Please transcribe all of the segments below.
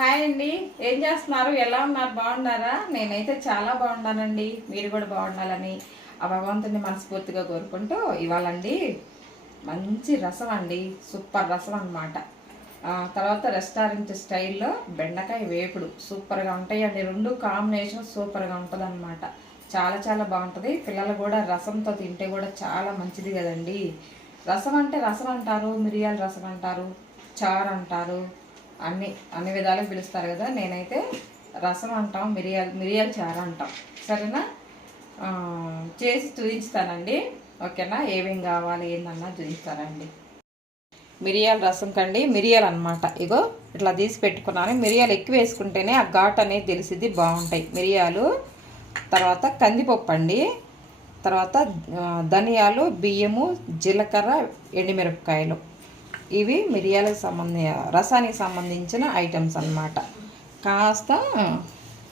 Hi అండి. ఏం చేస్తున్నారు? ఎలా ఉన్నారు? బాగున్నారా? నేనైతే చాలా బాగున్నానండి. మీరు కూడా బాగుండాలని ఆ భగవంతుని మనస్ఫూర్తిగా కోరుకుంటూ ఇవాళండి మంచి రసం అండి, సూపర్ రసం అన్నమాట. తర్వాత రెస్టారెంట్ స్టైల్లో బెండకాయ వేపుడు సూపర్గా ఉంటాయండి. రెండు కాంబినేషన్ సూపర్గా ఉంటుంది అన్నమాట. చాలా చాలా బాగుంటుంది. పిల్లలు కూడా రసంతో తింటే కూడా చాలా మంచిది కదండి. రసం అంటే రసం అంటారు, మిరియాల రసం అంటారు, చారు అంటారు, అన్ని విధాలుగా పిలుస్తారు కదా. నేనైతే రసం అంటాం, మిరియాల చారు అంటాం. సరేనా? చేసి చూపించుతానండి. ఓకేనా? ఏమేమి కావాలి ఏందన్నా చూపిస్తానండి. మిరియాల రసం కండి, మిరియాలు అనమాట. ఇగో ఇట్లా తీసి పెట్టుకున్నాను. మిరియాలు ఎక్కువ వేసుకుంటేనే ఆ ఘాట్ అనేది తెలిసిద్ది, బాగుంటాయి మిరియాలు. తర్వాత కందిపప్పు అండి, తర్వాత ధనియాలు, బియ్యము, జీలకర్ర, ఎండుమిరపకాయలు. ఇవి మిరియాలకు రసానికి సంబంధించిన ఐటమ్స్ అన్నమాట. కాస్త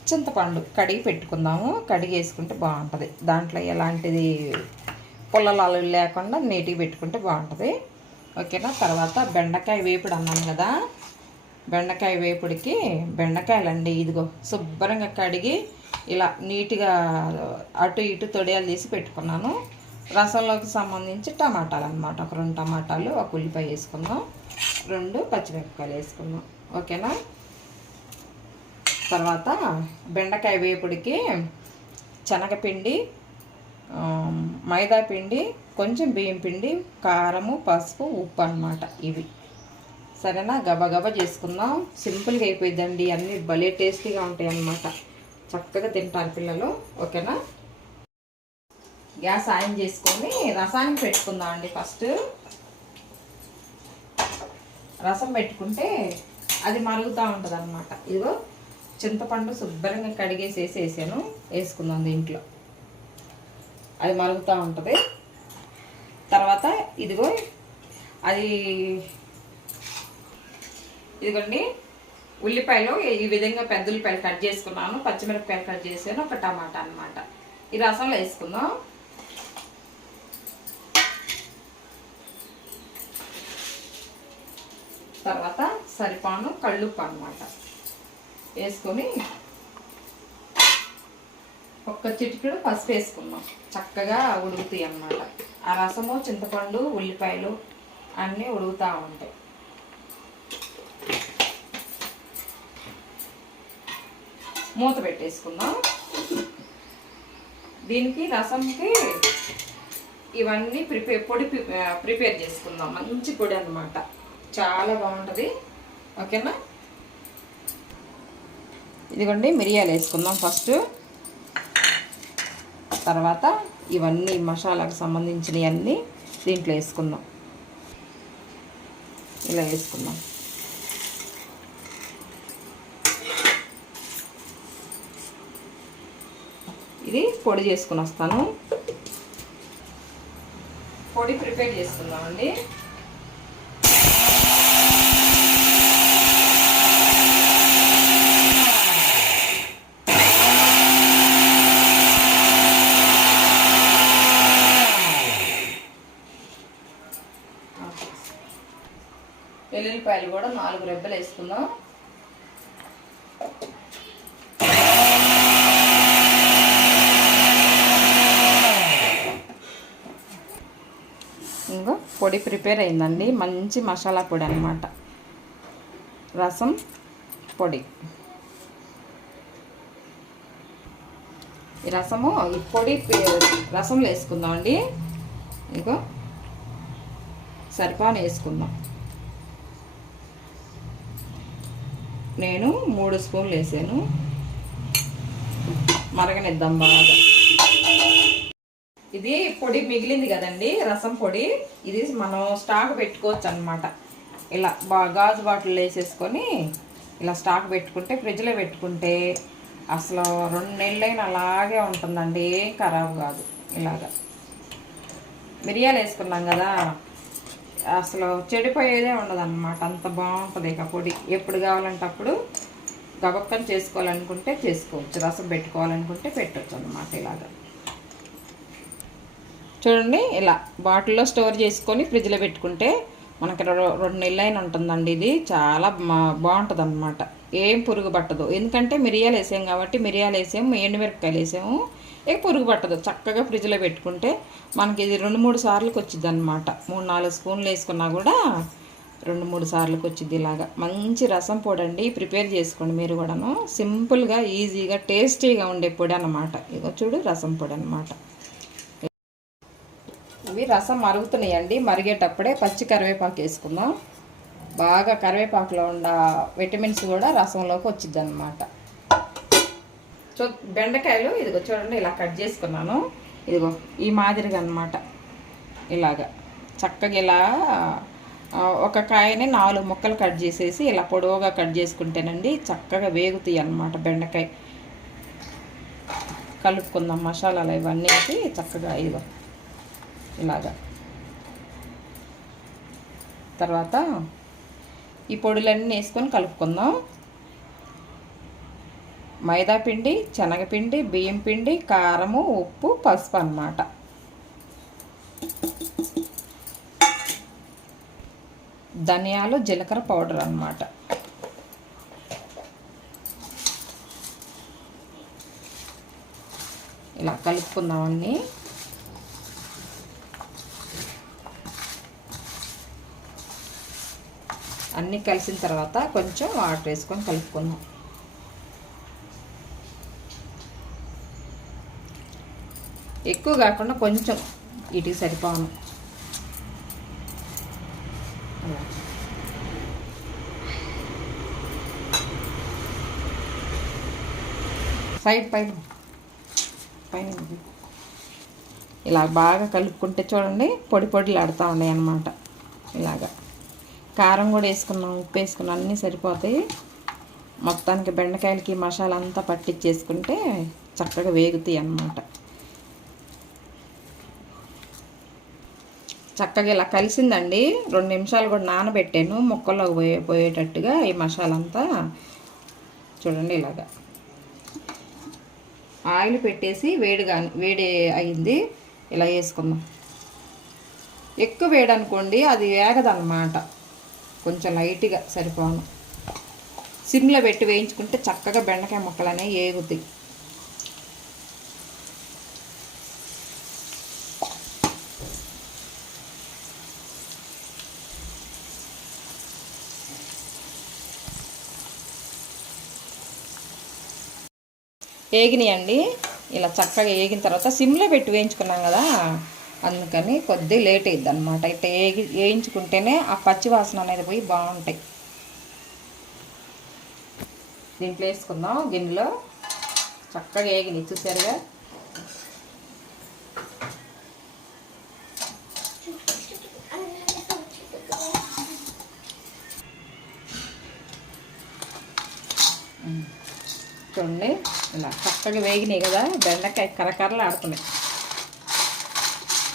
చింతపండు కడిగి పెట్టుకుందాము. కడిగి వేసుకుంటే బాగుంటుంది. దాంట్లో ఎలాంటిది పుల్లలాలు లేకుండా నీటికి పెట్టుకుంటే బాగుంటుంది. ఓకేనా? తర్వాత బెండకాయ వేపుడు అన్నాను కదా. బెండకాయ వేపుడికి బెండకాయలండి ఇదిగో శుభ్రంగా కడిగి ఇలా నీట్గా అటు ఇటు తొడియాలు తీసి పెట్టుకున్నాను. రసంలోకి సంబంధించి టమాటాలు అనమాట. ఒక 2 టమాటాలు, ఒక ఉల్లిపాయ వేసుకుందాం, 2 పచ్చిమిరపకాయలు వేసుకుందాం. ఓకేనా? తర్వాత బెండకాయ వేపుడికి శనగపిండి, మైదా పిండి, కొంచెం బియ్యం పిండి, కారము, పసుపు, ఉప్పు అన్నమాట ఇవి. సరేనా? గబగబా చేసుకుందాం. సింపుల్గా అయిపోయిందండి. అన్నీ భలే టేస్టీగా ఉంటాయి అన్నమాట. చక్కగా తింటారు పిల్లలు. ఓకేనా? గ్యాస్ ఆన్ చేసుకొని రసానికి పెట్టుకుందాం అండి. ఫస్ట్ రసం పెట్టుకుంటే అది మరుగుతూ ఉంటుంది అన్నమాట. ఇదిగో చింతపండు శుభ్రంగా కడిగేసేసాను, వేసుకుందాం దీంట్లో. అది మరుగుతూ ఉంటుంది. తర్వాత ఇదిగోండి ఉల్లిపాయలు ఈ విధంగా పెద్ద ఉల్లిపాయలు కట్ చేసుకున్నాను, పచ్చిమిరపకాయలు కట్ చేసాను, ఒక టమాటా అన్నమాట. ఈ రసంలో వేసుకుందాం. తర్వాత సరిపాను కళ్ళుప్పు అన్నమాట వేసుకొని ఒక్క చిటికెడు పసుపు వేసుకుందాం. చక్కగా ఉడుకుతాయి అన్నమాట. ఆ రసము, చింతపండు, ఉల్లిపాయలు అన్నీ ఉడుకుతూ ఉంటాయి. మూత పెట్టేసుకుందాం. దీనికి రసంకి ఇవన్నీ ప్రిపేర్ చేసుకుందాం. మంచి పొడి అన్నమాట, చాలా బాగుంటుంది. ఓకేనా? ఇదిగోండి మిరియాలు వేసుకుందాం ఫస్ట్. తర్వాత ఇవన్నీ మసాలాకు సంబంధించినవన్నీ దీంట్లో వేసుకుందాం. ఇలా వేసుకుందాం. ఇది పొడి చేసుకుని వస్తాను. పొడి ప్రిపేర్ చేసుకుందామండి. వెల్లుల్లిపాయలు కూడా 4 రెబ్బలు వేసుకుందాం. ఇంకా పొడి ప్రిపేర్ అయిందండి. మంచి మసాలా పొడి అన్నమాట, రసం పొడి. ఈ రసము ఈ పొడి రసంలో వేసుకుందాం అండి. ఇంకో సరిపాను వేసుకుందాం. నేను 3 స్పూన్లు వేసాను. మరగనిద్దాం బాగా. ఇది పొడి మిగిలింది కదండి, రసం పొడి. ఇది మనం స్టాక్ పెట్టుకోవచ్చు అన్నమాట. ఇలా గాజు బాటిల్ వేసేసుకొని ఇలా స్టాక్ పెట్టుకుంటే, ఫ్రిడ్జ్లో పెట్టుకుంటే అసలు 2 నెలలైనా అలాగే ఉంటుందండి, ఏం ఖరాబ్ కాదు. ఇలాగా మిరియాలు వేసుకున్నాం కదా, అసలు చెడిపోయేదే ఉండదు అన్నమాట. అంత బాగుంటుంది. ఇక పొడి ఎప్పుడు కావాలంటే అప్పుడు గబక్కని చేసుకోవాలనుకుంటే చేసుకోవచ్చు, రసం పెట్టుకోవాలనుకుంటే పెట్టవచ్చు అన్నమాట. ఇలాగా చూడండి, ఇలా బాటిల్లో స్టోర్ చేసుకొని ఫ్రిడ్జ్లో పెట్టుకుంటే మనకి 2 నెలలైనా ఉంటుందండి. ఇది చాలా బాగుంటుంది అనమాట. ఏం పురుగు పట్టదు. ఎందుకంటే మిరియాలు వేసాము కాబట్టి, మిరియాలు వేసాము, ఎండుమిరపకాయలు వేసాము, ఏ పురుగు పట్టదు. చక్కగా ఫ్రిడ్జ్లో పెట్టుకుంటే మనకి ఇది 2-3 సార్లకు వచ్చింది అనమాట. 3-4 స్పూన్లు వేసుకున్నా కూడా 2-3 సార్లకు వచ్చింది. ఇలాగా మంచి రసం పొడి అండి. ప్రిపేర్ చేసుకోండి మీరు కూడాను. సింపుల్గా, ఈజీగా, టేస్టీగా ఉండే పొడి అనమాట. ఇగో చూడు, రసం పొడి అనమాట. ఇవి రసం మరుగుతున్నాయండి. మరిగేటప్పుడే పచ్చి కరివేపాకు వేసుకుందాం. బాగా కరివేపాకులో ఉన్న విటమిన్స్ కూడా రసంలోకి వచ్చింది అనమాట. బెండకాయలు ఇదిగో చూడండి, ఇలా కట్ చేసుకున్నాను. ఇదిగో ఈ మాదిరిగా అనమాట. ఇలాగా చక్కగా ఇలా ఒక కాయని 4 ముక్కలు కట్ చేసేసి ఇలా పొడవుగా కట్ చేసుకుంటేనండి చక్కగా వేగుతాయి అన్నమాట. బెండకాయ కలుపుకుందాం. మసాలాలు ఇవన్నీ వేసి చక్కగా ఇదిగో ఇలాగా. తర్వాత ఈ పొడులన్నీ వేసుకొని కలుపుకుందాం. మైదా పిండి, శనగపిండి, బియ్యం పిండి, కారము, ఉప్పు, పసుపు అన్నమాట. ధనియాలు, జీలకర్ర పౌడర్ అన్నమాట. ఇలా కలుపుకుందాం అన్నీ. అన్నీ కలిసిన తర్వాత కొంచెం వాటర్ వేసుకొని కలుపుకుందాం. ఎక్కువ కాకుండా కొంచెం ఇటుకి సరిపోను. సైడ్ పైన ఇలా బాగా కలుపుకుంటే చూడండి పొడి పొడిలాడుతూ ఉన్నాయి అన్నమాట. ఇలాగా కారం కూడా వేసుకున్నాం, ఉప్పు వేసుకున్నాం, అన్నీ సరిపోతాయి. మొత్తానికి బెండకాయలకి మసాలా అంతా పట్టించేసుకుంటే చక్కగా వేగుతాయి అన్నమాట. చక్కగా ఇలా కలిసిందండి. 2 నిమిషాలు కూడా నానబెట్టాను ముక్కల్లోకి పోయేటట్టుగా ఈ మసాలా అంతా. చూడండి ఇలాగా ఆయిల్ పెట్టేసి వేడి అయింది. ఇలా వేసుకుందాం. ఎక్కువ వేడి అనుకోండి అది వేగదన్నమాట. కొంచెం లైట్గా సరిపోను. సిమ్లో పెట్టి వేయించుకుంటే చక్కగా బెండకాయ ముక్కలు అనేవి వేగుతాయి. వేగినాయండి. ఇలా చక్కగా వేగిన తర్వాత సిమ్లో పెట్టి వేయించుకున్నాం కదా, అందుకని కొద్దిగా లేట్ అయ్యిద్ది అనమాట. ఇట్లా వేయించుకుంటేనే ఆ పచ్చి వాసన అనేది పోయి బాగుంటాయి. దీంట్లో వేసుకుందాం. గిన్నెలో చక్కగా వేగినాయి చూసారుగా. చూడండి ఇలా చక్కగా వేగినాయి కదా. బెండకాయ కరకరలు ఆడుతున్నాయి.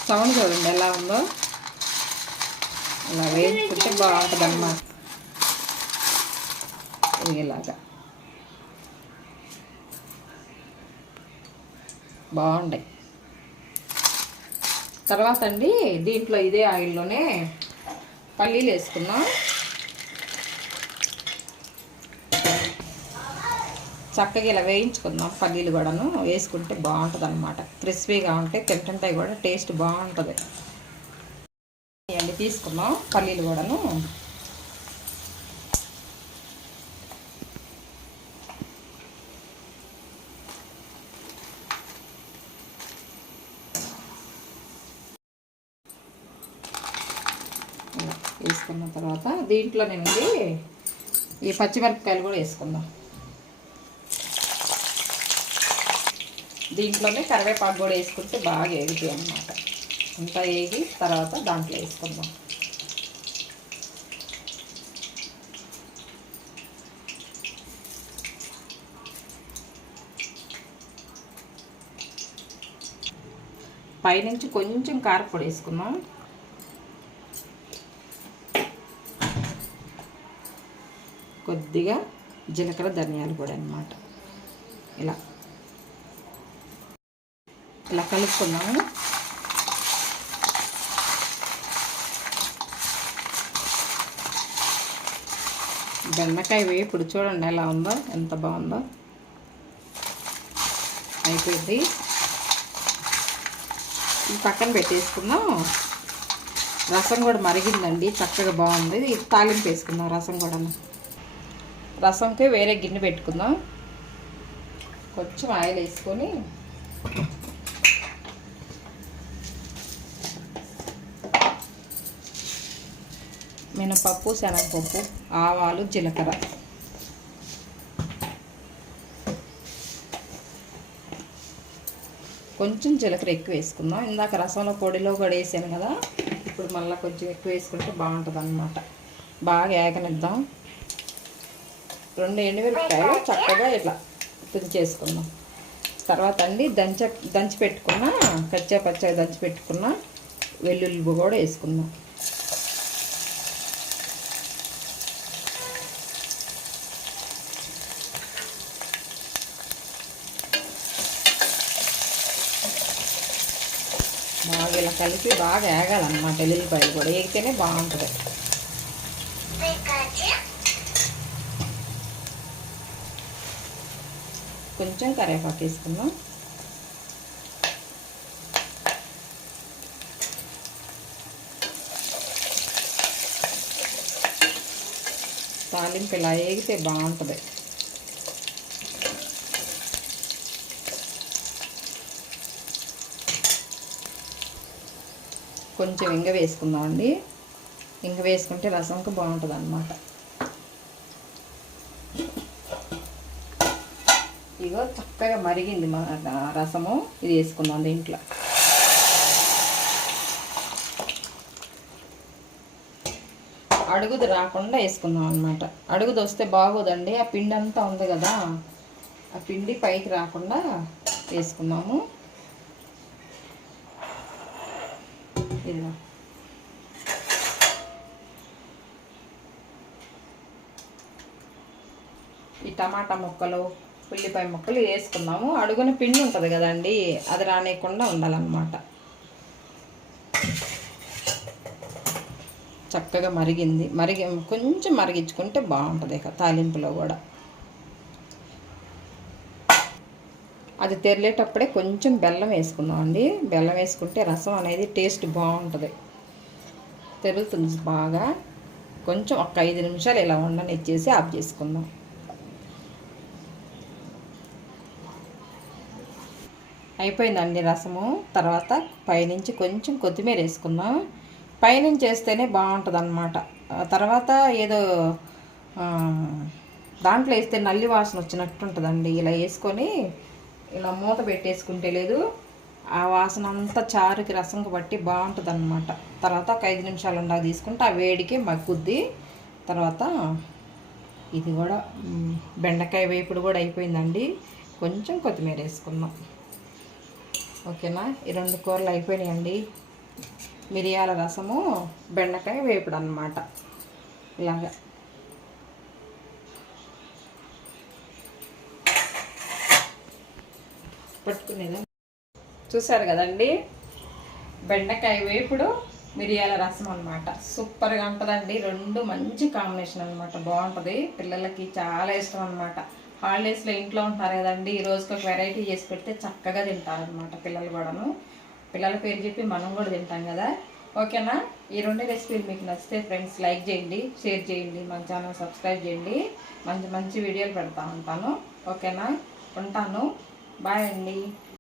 సౌండ్ చూడండి ఎలా ఉందో. ఇలా వేయించుకుంటే బాగుంటుంది అన్నమాట. ఇలాగా బాగుంటాయి. తర్వాత అండి దీంట్లో ఇదే ఆయిల్లోనే పల్లీలు వేసుకున్నాం. చక్కగా ఇలా వేయించుకుందాం. పల్లీలు కూడాను వేసుకుంటే బాగుంటుంది అన్నమాట. క్రిస్పీగా ఉంటే తింటుంటే కూడా టేస్ట్ బాగుంటుంది. ఇవన్నీ తీసుకున్నాం పల్లీలు కూడాను. వేసుకున్న తర్వాత దీంట్లో నేను ఈ పచ్చిమిరపకాయలు కూడా వేసుకుందాం. దీంట్లోనే కరివేపాకు కూడా వేసుకుంటే బాగా వేగుతాయి అన్నమాట. అంతా వేగి తర్వాత దాంట్లో వేసుకుందాం. పైనుంచి కొంచెం కారపొడి వేసుకుందాం. కొద్దిగా జీలకర్ర, ధనియాలు కూడా అన్నమాట. ఇలా కలుపుకున్నాము. బెండకాయ వేపుడు చూడండి ఎలా ఉందో, ఎంత బాగుందో. అయిపోయింది. ఈ పక్కన పెట్టేసుకుందాం. రసం కూడా మరిగిందండి, చక్కగా బాగుంది. ఇది తాలింపు వేసుకుందాం రసం కూడా. రసంకి వేరే గిన్నె పెట్టుకుందాం. కొంచెం ఆయిల్ వేసుకొని మినపప్పు, శనగపప్పు, ఆవాలు, జీలకర్ర, కొంచెం జీలకర్ర ఎక్కువ వేసుకుందాం. ఇందాక రసంలో పొడిలో కూడా వేసాను కదా, ఇప్పుడు మళ్ళీ కొంచెం ఎక్కువ వేసుకుంటే బాగుంటుంది అన్నమాట. బాగా ఏగనిద్దాం. 2 ఎండుమిరపకాయలు చక్కగా ఇట్లా తుంచేసుకుందాం. తర్వాత అండి దంచి పెట్టుకున్న పచ్చగా దంచి పెట్టుకున్న వెల్లుల్లి కూడా వేసుకుందాం. బాగా ఇలా కలిపి బాగా ఏగాలన్నమాట. ఎల్లుల్లిపాయలు కూడా ఏగితేనే బాగుంటుంది. కొంచెం కరివేపాకు వేసుకుందాం. తాలింపు ఇలా ఏగితే బాగుంటుంది. కొంచెం ఇంగ వేసుకుందాం అండి. ఇంగ వేసుకుంటే రసంకు బాగుంటుంది అన్నమాట. ఇగో చక్కగా మరిగింది మన రసము. ఇది వేసుకుందాం దీంట్లో. అడుగుది రాకుండా వేసుకుందాం అన్నమాట. అడుగుది వస్తే బాగోదండి. ఆ పిండి అంతా ఉంది కదా, ఆ పిండి పైకి రాకుండా వేసుకుందాము. ఇలా ఈ టమాటా ముక్కలు, ఉల్లిపాయ ముక్కలు వేసుకున్నాము. అడుగున పిండి ఉంటుంది కదండి, అది రానేయకుండా ఉండాలన్నమాట. చక్కగా మరిగింది. కొంచెం మరిగించుకుంటే బాగుంటుంది ఇక తాలింపులో కూడా. అది తెరలేటప్పుడే కొంచెం బెల్లం వేసుకుందాం అండి. బెల్లం వేసుకుంటే రసం అనేది టేస్ట్ బాగుంటుంది, తెరులుతుంది బాగా. కొంచెం ఒక 5 నిమిషాలు ఇలా ఉండనిచ్చేసి ఆఫ్ చేసుకుందాం. అయిపోయిందండి రసము. తర్వాత పైనుంచి కొంచెం కొత్తిమీర వేసుకుందాం. పైనుంచి వేస్తేనే బాగుంటుంది అన్నమాట. తర్వాత ఏదో దాంట్లో వేస్తే నల్లి వాసన వచ్చినట్టు ఉంటుందండి. ఇలా వేసుకొని ఇలా మూత పెట్టేసుకుంటే లేదు, ఆ వాసన అంతా చారుకి రసంకి బట్టి బాగుంటుంది అన్నమాట. తర్వాత ఒక 5 నిమిషాలు ఉండాలి తీసుకుంటే ఆ వేడికి మగ్గుద్ది. తర్వాత ఇది కూడా బెండకాయ వేపుడు కూడా అయిపోయిందండి. కొంచెం కొత్తిమీర వేసుకుందాం. ఓకేనా, ఈ 2 కూరలు అయిపోయినాయండి. మిరియాల రసము, బెండకాయ వేపుడు అన్నమాట. ఇలాగా పట్టుకునేదా. చూసారు కదండి, బెండకాయ వేపుడు, మిరియాల రసం అన్నమాట. సూపర్గా ఉంటుందండి. 2 మంచి కాంబినేషన్ అన్నమాట. బాగుంటుంది. పిల్లలకి చాలా ఇష్టం అన్నమాట. హాలిడేస్లో ఇంట్లో ఉంటారు కదండి, ఈ రోజుకి ఒక వెరైటీ చేసి పెడితే చక్కగా తింటారనమాట పిల్లలు కూడాను. పిల్లల పేరు చెప్పి మనం కూడా తింటాం కదా. ఓకేనా, ఈ 2 రెసిపీలు మీకు నచ్చితే ఫ్రెండ్స్ లైక్ చేయండి, షేర్ చేయండి, మన ఛానల్ సబ్స్క్రైబ్ చేయండి. మంచి మంచి వీడియోలు పెడతా ఉంటాను. ఓకేనా, ఉంటాను. బాయ్ అండి.